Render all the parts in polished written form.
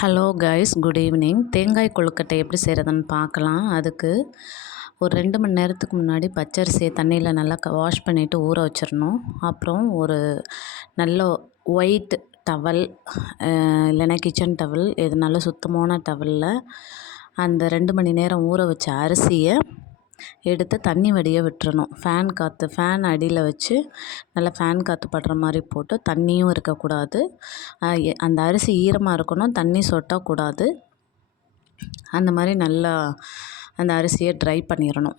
Hello guys, good evening. தேங்காய் கொழுக்கட்டை எப்படி செய்கிறதுன்னு பார்க்கலாம். அதுக்கு ஒரு 2 மணி நேரத்துக்கு முன்னாடி பச்சரிசியை தண்ணியில் நல்லா வாஷ் பண்ணிவிட்டு ஊற வச்சிடணும். அப்புறம் ஒரு நல்ல ஒயிட் டவல் இல்லைன்னா கிச்சன் டவல், இது நல்ல சுத்தமான டவலில் அந்த 2 மணி நேரம் ஊற வச்ச அரிசியை எடுத்து தண்ணி வடிய விட்டுறணும். ஃபேன் அடியில் வச்சு நல்லா ஃபேன் காற்று படுற மாதிரி போட்டு, தண்ணியும் இருக்கக்கூடாது, அந்த அரிசி ஈரமாக இருக்கணும், தண்ணி சொட்டக்கூடாது. அந்த மாதிரி நல்லா அந்த அரிசியை ட்ரை பண்ணிடணும்.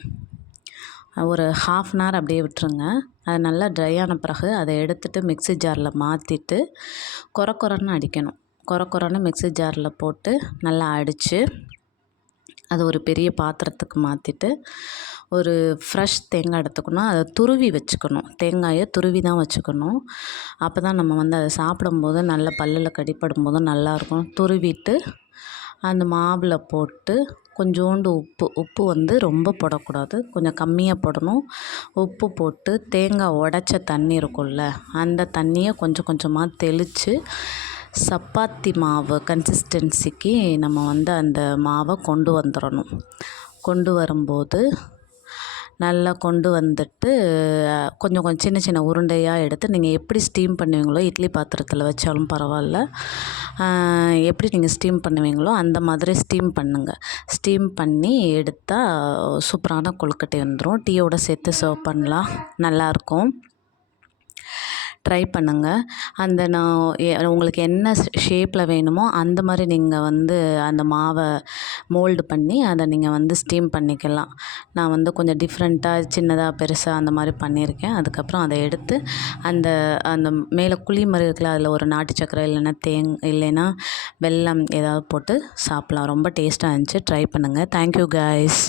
ஒரு 1/2 அன் ஹவர் அப்படியே விட்டுருங்க. அது நல்லா ட்ரை ஆன பிறகு அதை எடுத்துகிட்டு மிக்ஸி ஜாரில் மாற்றிட்டு கொரன்னு அடிக்கணும். கொரன்னு மிக்ஸி ஜாரில் போட்டு நல்லா அடித்து அது ஒரு பெரிய பாத்திரத்துக்கு மாற்றிட்டு, ஒரு ஃப்ரெஷ் தேங்காய் எடுத்துக்கணும். அதை துருவி வச்சுக்கணும். தேங்காயை துருவி தான் வச்சுக்கணும். அப்போ தான் நம்ம அதை சாப்பிடும்போது நல்ல பல்லில் கடிப்படும் போது நல்லாயிருக்கும். துருவிட்டு அந்த மாவில் போட்டு கொஞ்சோண்டு உப்பு ரொம்ப போடக்கூடாது, கொஞ்சம் கம்மியாக போடணும். உப்பு போட்டு தேங்காய் உடைச்ச தண்ணி இருக்கும்ல, அந்த தண்ணியை கொஞ்சம் கொஞ்சமாக தெளித்து சப்பாத்தி மாவு கன்சிஸ்டன்சிக்கு நம்ம அந்த மாவை கொண்டு வந்துடணும். கொண்டு வரும்போது நல்லா கொண்டு வந்துட்டு கொஞ்சம் சின்ன சின்ன உருண்டையாக எடுத்து, நீங்கள் எப்படி ஸ்டீம் பண்ணுவீங்களோ, இட்லி பாத்திரத்தில் வச்சாலும் பரவாயில்ல, எப்படி நீங்கள் ஸ்டீம் பண்ணுவீங்களோ அந்த மாதிரி ஸ்டீம் பண்ணுங்கள். ஸ்டீம் பண்ணி எடுத்தால் சூப்பரான கொழுக்கட்டை வந்துடும். டீயோடு சேர்த்து சர்வ் பண்ணலாம், நல்லாயிருக்கும். ட்ரை பண்ணுங்கள். உங்களுக்கு என்ன ஷேப்பில் வேணுமோ அந்த மாதிரி நீங்கள் அந்த மாவை மோல்டு பண்ணி அதை நீங்கள் ஸ்டீம் பண்ணிக்கலாம். நான் கொஞ்சம் டிஃப்ரெண்ட்டாக சின்னதாக பெருசாக அந்த மாதிரி பண்ணியிருக்கேன். அதுக்கப்புறம் அதை எடுத்து அந்த மேலே குழி மாதிரி இருக்குல்ல, அதில் ஒரு நாட்டு சக்கரை இல்லைன்னா வெல்லம் ஏதாவது போட்டு சாப்பிட்லாம். ரொம்ப டேஸ்ட்டாக இருந்துச்சு. ட்ரை பண்ணுங்கள். Thank you guys.